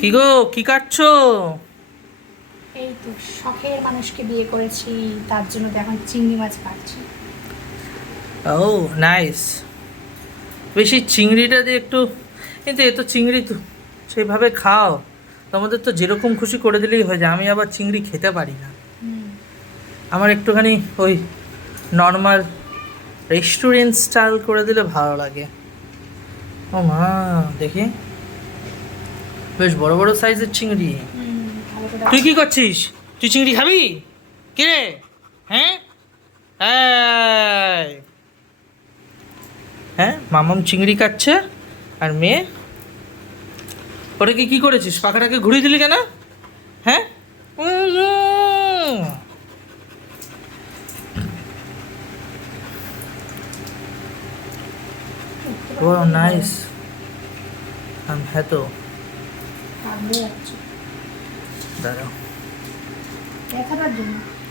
কি গো, কি কাটছো? এই তো শখের মানুষকে বিয়ে করেছি, তার জন্য তো এখন চিংড়ি মাছ কাটছি। ও নাইস। বেশি চিংড়িটা দিয়ে একটু, কিন্তু এ তো চিংড়ি তো সেইভাবে খাও, তোমাদের তো যেরকম খুশি করে দিলেই হয়ে যায়। আমি আবার চিংড়ি খেতে পারি না। হুম। আমার একটুখানি ওই নর্মাল রেস্টুরেন্ট স্টাইল করে দিলে ভালো লাগে। ও মা, দেখি বেশ বড় বড় সাইজের চিংড়ি। ভালো করে তুই কি করছিস? তুই চিংড়ি খাবি? কে রে? হ্যাঁ, এই, হ্যাঁ মামাম চিংড়ি কাটছে। আর মেয়ে, ওটাকে কি করেছিস? পাখাটাকে ঘুরিয়ে দিলি কেন? হ্যাঁ। ও নাইস। হ্যাঁ তো, কাটবো যাচ্ছে দাঁড়াও। দেখাবার জন্য।